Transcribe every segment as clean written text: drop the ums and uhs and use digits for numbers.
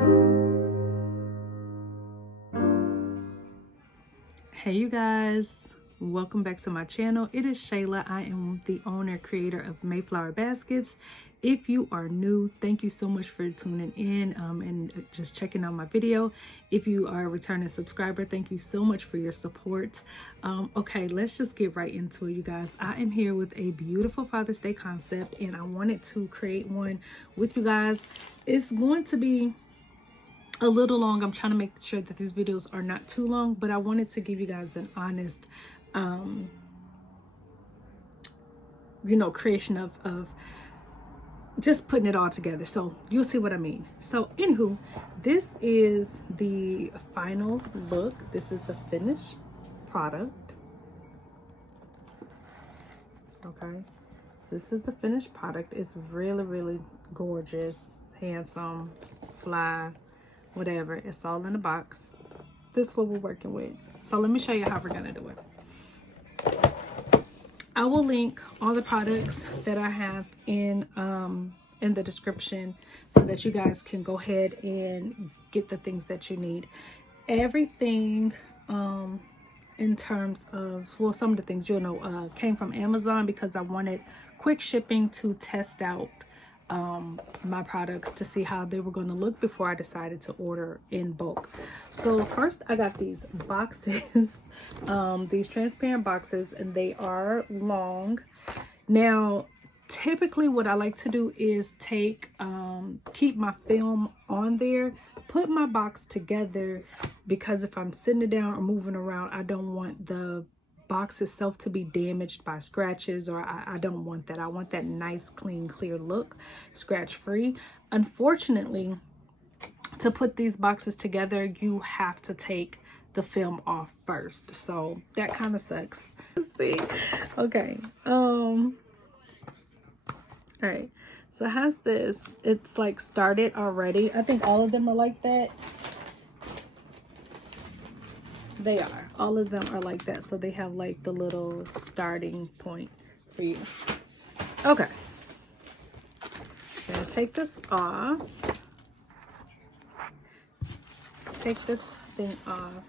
Hey you guys, welcome back to my channel. It is Shayla. I am the owner creator of MaeFlowerBaskets. If you are new, thank you so much for tuning in and just checking out my video. If you are a returning subscriber, thank you so much for your support. Okay, let's just get right into it, you guys. I am here with a beautiful Father's Day concept, and I wanted to create one with you guys. It's going to be a little long. I'm trying to make sure that these videos are not too long, but I wanted to give you guys an honest creation of just putting it all together, so you'll see what I mean. So anywho, this is the final look. This is the finished product. Okay, so this is the finished product. It's really gorgeous, handsome, fly, whatever. It's all in a box. This is what we're working with. So let me show you how we're gonna do it. I will link all the products that I have in the description so that you guys can go ahead and get the things that you need. Everything in terms of, well, some of the things you'll know came from Amazon because I wanted quick shipping to test out my products to see how they were going to look before I decided to order in bulk. So first I got these boxes, these transparent boxes, and they are long. Now typically what I like to do is take keep my film on there, put my box together, because if I'm sitting it down or moving around, I don't want the box itself to be damaged by scratches, or I don't want that. I want that nice, clean, clear look, scratch free. Unfortunately, to put these boxes together, you have to take the film off first, so that kind of sucks. See, okay, all right, so it has this, it's like started already. I think all of them are like that. They are. All of them are like that. So they have like the little starting point for you. Okay. I'm going to take this off. Take this thing off.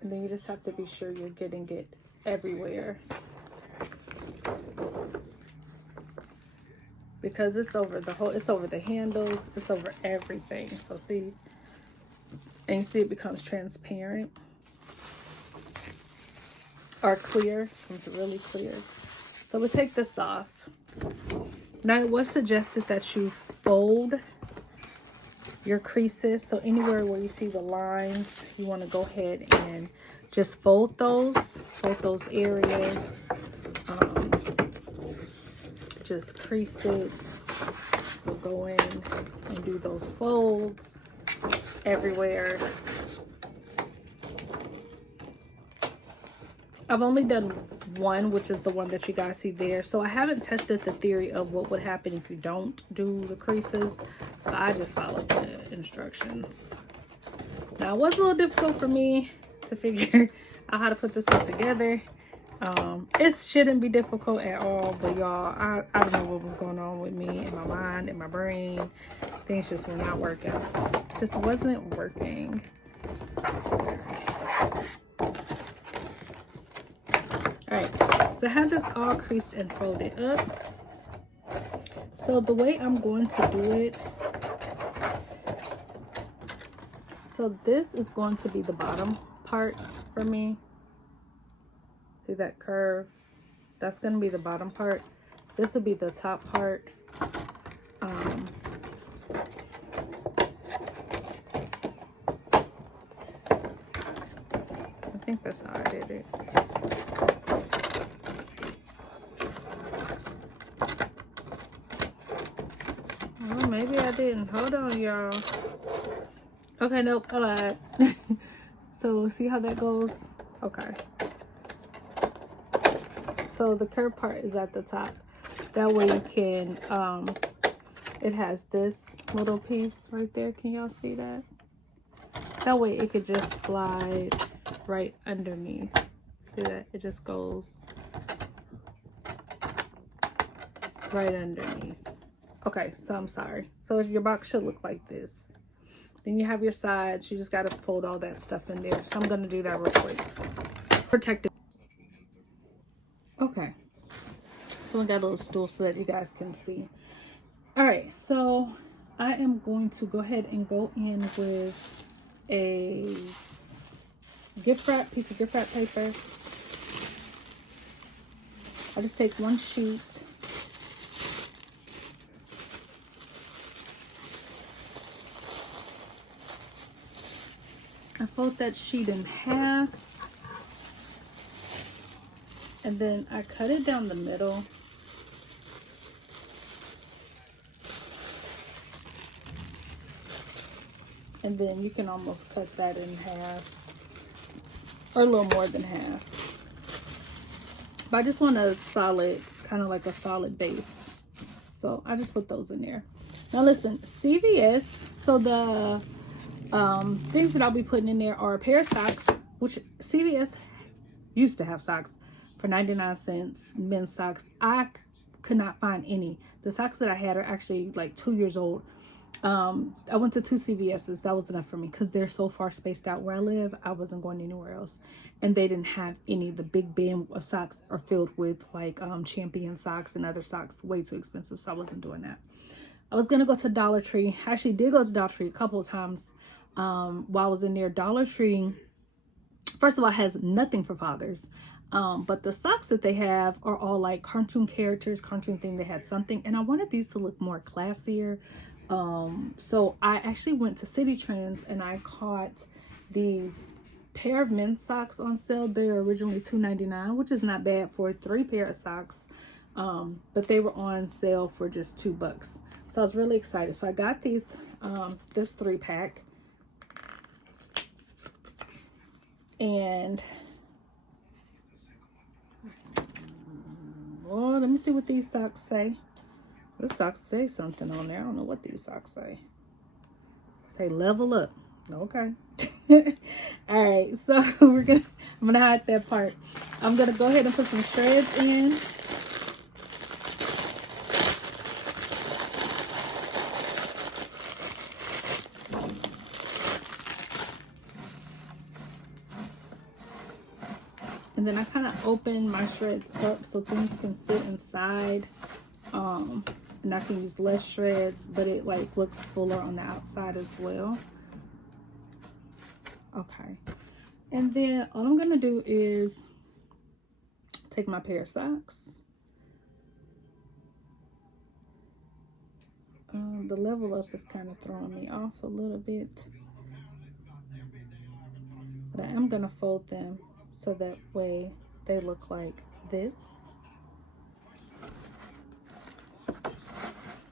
And then you just have to be sure you're getting it everywhere, because it's over the whole, it's over the handles, it's over everything. So see, and you see it becomes transparent or clear, becomes really clear. So we'll take this off. Now it was suggested that you fold your creases, so anywhere where you see the lines, you want to go ahead and just fold those areas. Just crease it. So go in and do those folds everywhere. I've only done one, which is the one that you guys see there. So I haven't tested the theory of what would happen if you don't do the creases. So I just followed the instructions. Now it was a little difficult for me to figure out how to put this one together. It shouldn't be difficult at all, but y'all, I don't know what was going on with me in my mind, in my brain. Things just were not working. This wasn't working. Alright, so I have this all creased and folded up. So the way I'm going to do it, so this is going to be the bottom part for me. See that curve? That's going to be the bottom part. This will be the top part. I think that's how I did it. Oh, maybe I didn't. Hold on, y'all. Okay, nope, I lied. So see how that goes? Okay. So the curved part is at the top. That way you can, it has this little piece right there. Can y'all see that? That way it could just slide right underneath. See that? It just goes right underneath. Okay, so I'm sorry. So your box should look like this. Then you have your sides. You just got to fold all that stuff in there. So I'm going to do that real quick. Protective. Okay. So I got a little stool so that you guys can see. All right, so I am going to go ahead and go in with a piece of gift wrap paper. I just take one sheet. I fold that sheet in half. And then I cut it down the middle. And then you can almost cut that in half. Or a little more than half. But I just want a solid, kind of like a solid base. So I just put those in there. Now listen, CVS. So the things that I'll be putting in there are a pair of socks, which CVS used to have socks for 99 cents, men's socks. I could not find any. The socks that I had are actually like 2 years old. I went to 2 CVS's. That was enough for me because they're so far spaced out where I live. I wasn't going anywhere else, and they didn't have any. The big bin of socks are filled with like Champion socks and other socks, way too expensive, so I wasn't doing that. I was gonna go to Dollar Tree. I actually did go to Dollar Tree a couple of times while I was in there. Dollar Tree, first of all, has nothing for fathers. But the socks that they have are all like cartoon characters, cartoon thing. They had something, and I wanted these to look more classier. So I actually went to City Trends and I caught these pair of men's socks on sale. They're originally $2.99, which is not bad for 3 pair of socks. But they were on sale for just $2. So I was really excited. So I got these, this 3-pack. And oh, let me see what these socks say. This socks say something on there. I don't know what these socks say. Say level up. Okay. All right. So I'm gonna hide that part. I'm gonna go ahead and put some shreds in. And then I kind of open my shreds up so things can sit inside. And I can use less shreds, but it like looks fuller on the outside as well. Okay. And then all I'm going to do is take my pair of socks. The level up is kind of throwing me off a little bit. But I am going to fold them so that way they look like this.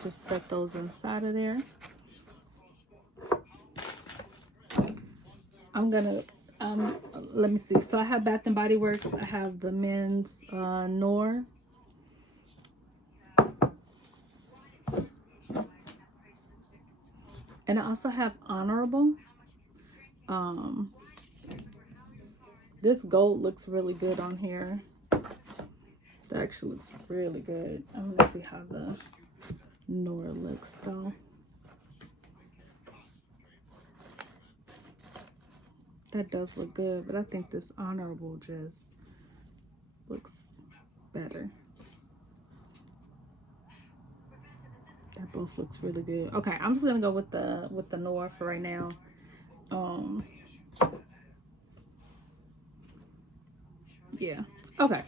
Just set those inside of there. I'm gonna let me see. So I have Bath and Body Works. I have the men's Noir. And I also have Honorable. This gold looks really good on here. That actually looks really good. I'm gonna see how the Noir looks though. That does look good, but I think this Honorable just looks better. That both looks really good. Okay, I'm just gonna go with the Noir for right now. Yeah. Okay.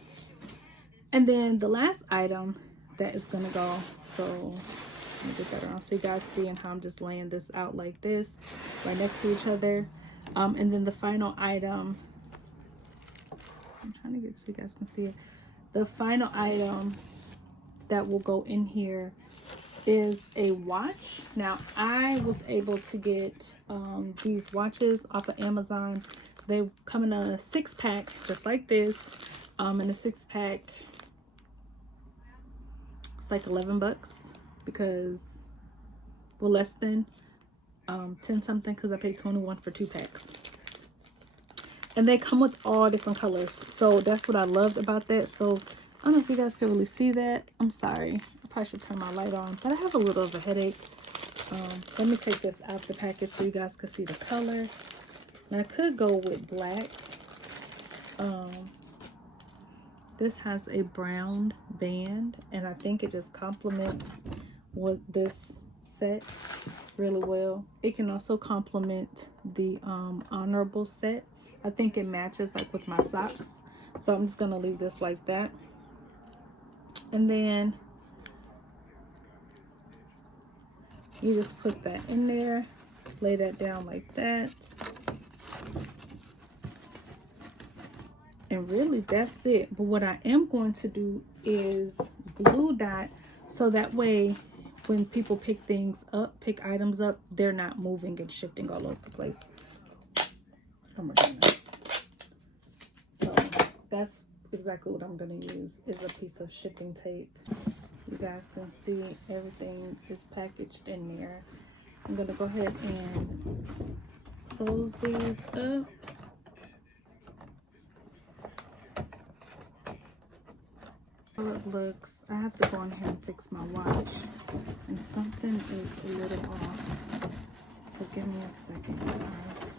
And then the last item that is gonna go, so let me get that around so you guys see and how I'm just laying this out like this, right next to each other. And then the final item, I'm trying to get so you guys can see it. The final item that will go in here is a watch. Now I was able to get these watches off of Amazon. They come in a 6-pack just like this. In a 6-pack, it's like $11 because, well, less than 10 something because I paid $21 for 2 packs. And they come with all different colors, so that's what I loved about that. So I don't know if you guys can really see that. I'm sorry, I probably should turn my light on, but I have a little of a headache. Let me take this out the package so you guys can see the color. And I could go with black. This has a brown band, and I think it just complements with this set really well. It can also complement the honorable set. I think it matches like with my socks, so I'm just gonna leave this like that. And then you just put that in there, lay that down like that, and really that's it. But what I am going to do is glue that, so that way when people pick things up, pick items up, they're not moving and shifting all over the place. Oh my goodness. So that's exactly what I'm going to use, is a piece of shipping tape. You guys can see everything is packaged in there. I'm going to go ahead and close these up. How it looks. I have to go in here and fix my watch, and something is a little off, so give me a second, guys.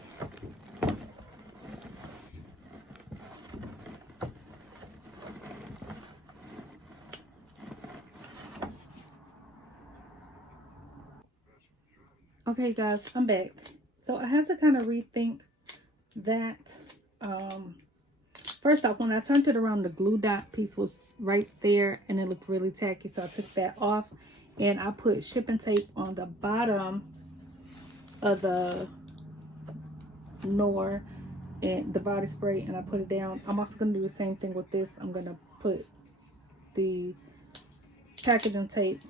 Okay guys, I'm back. So I had to kind of rethink that. First off, when I turned it around, the glue dot piece was right there and it looked really tacky, so I took that off and I put shipping tape on the bottom of the Nor and the body spray, and I put it down. I'm also going to do the same thing with this. I'm going to put the packaging tape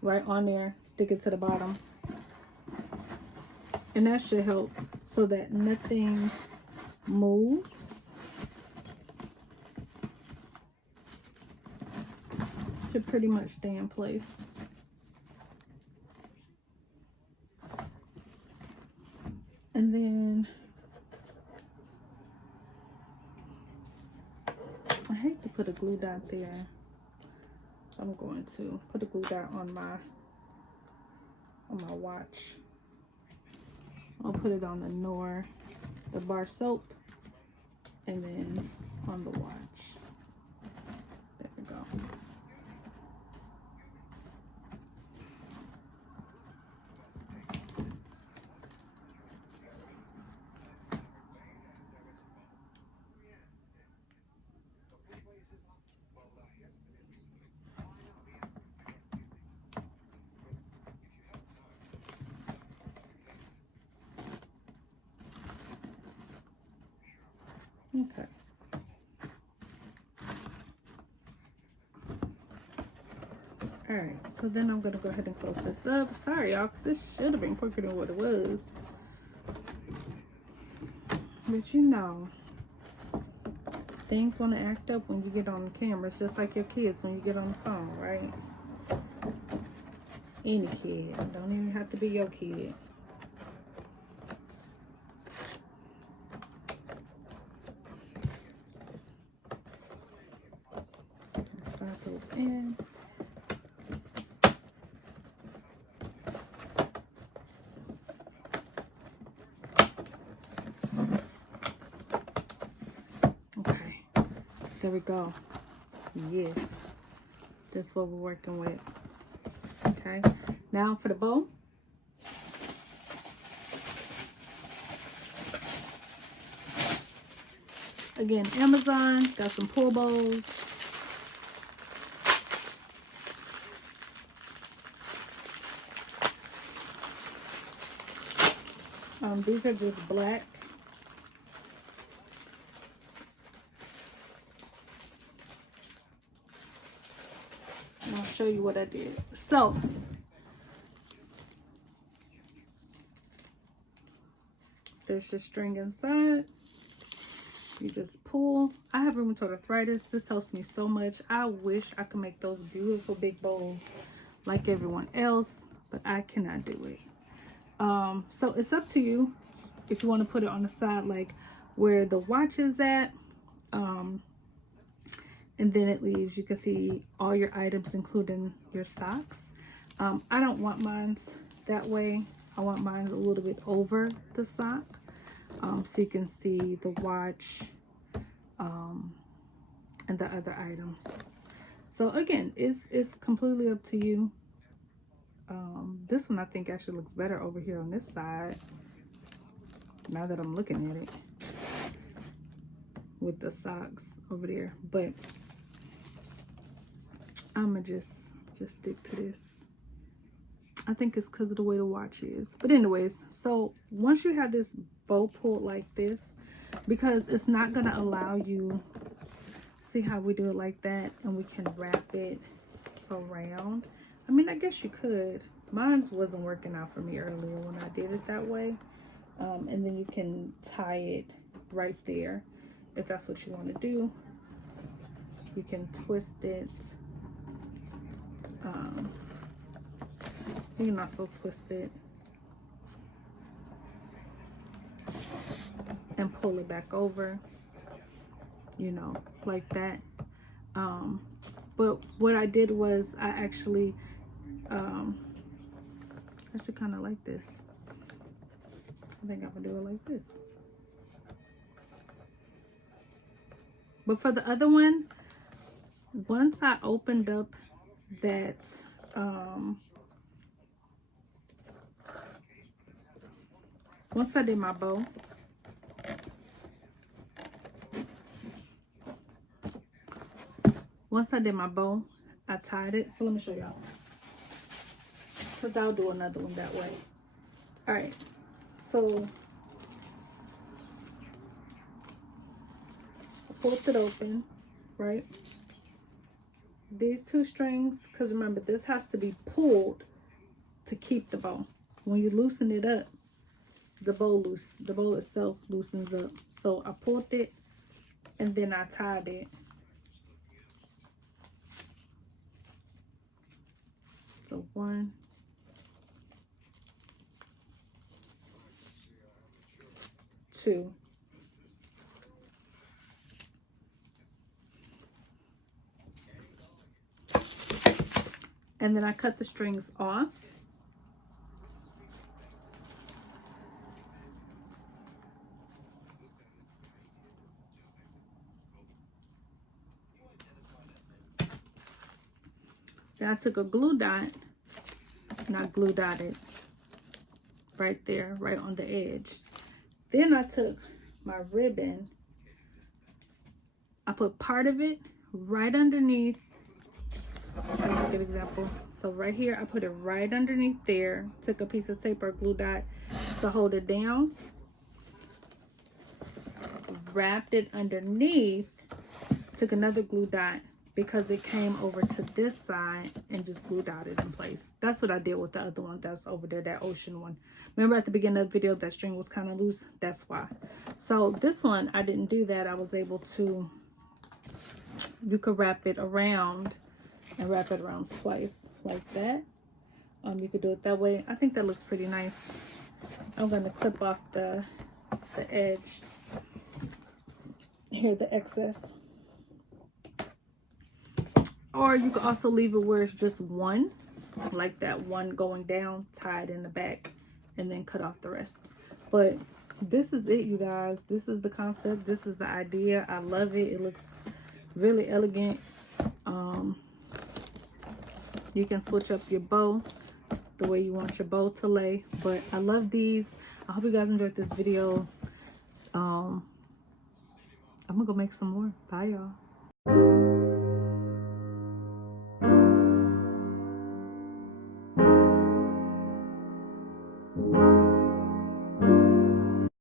right on there, stick it to the bottom, and that should help so that nothing moves. Should pretty much stay in place. And then I hate to put a glue dot there. I'm going to put a glue dot on my watch. I'll put it on the Nor, the bar soap, and then on the watch. There we go. Okay. All right, so then I'm gonna go ahead and close this up. Sorry y'all, because this should have been quicker than what it was. But you know, things want to act up when you get on the camera. It's just like your kids when you get on the phone, right? Any kid, don't even have to be your kid. Slide this in. Okay, there we go. Yes, that's what we're working with. Okay, now for the bow. Again, Amazon, got some pull bows. These are just black. And I'll show you what I did. So, there's the string inside. You just pull. I have rheumatoid arthritis. This helps me so much. I wish I could make those beautiful big bows like everyone else, but I cannot do it. So it's up to you if you want to put it on the side like where the watch is at. And then it leaves, you can see all your items, including your socks. I don't want mine that way. I want mine a little bit over the sock, so you can see the watch and the other items. So again, it's completely up to you. This one I think actually looks better over here on this side, now that I'm looking at it, with the socks over there. But I'ma just stick to this. I think it's because of the way the watch is. But anyways, so once you have this bow pulled like this, because it's not gonna allow you, see how we do it like that, and we can wrap it around. I mean, I guess you could. Mine wasn't working out for me earlier when I did it that way. And then you can tie it right there if that's what you want to do. You can twist it. You can also twist it and pull it back over, you know, like that. But what I did was I actually kind of like this. I think I'm gonna do it like this. But for the other one, once I opened up that once I did my bow, I tied it. So let me show y'all, because I'll do another one that way. All right, so I pulled it open, right? These two strings, because remember, this has to be pulled to keep the bow. When you loosen it up, the bow itself loosens up. So I pulled it and then I tied it. So 1, 2. And then I cut the strings off. Then I took a glue dot and I glue dotted right there, right on the edge. Then I took my ribbon, I put part of it right underneath. That's a good example. So right here, I put it right underneath there. Took a piece of tape or glue dot to hold it down. Wrapped it underneath. Took another glue dot because it came over to this side and just glue dotted in place. That's what I did with the other one that's over there, that ocean one. Remember at the beginning of the video, that string was kind of loose? That's why. So this one, I didn't do that. I was able to, you could wrap it around and wrap it around twice like that. You could do it that way. I think that looks pretty nice. I'm going to clip off the edge here, the excess. Or you could also leave it where it's just one, like that one going down, tied in the back, and then cut off the rest. But this is it, you guys. This is the concept. This is the idea. I love it. It looks really elegant. You can switch up your bow the way you want your bow to lay. But I love these. I hope you guys enjoyed this video. I'm gonna go make some more. Bye, y'all.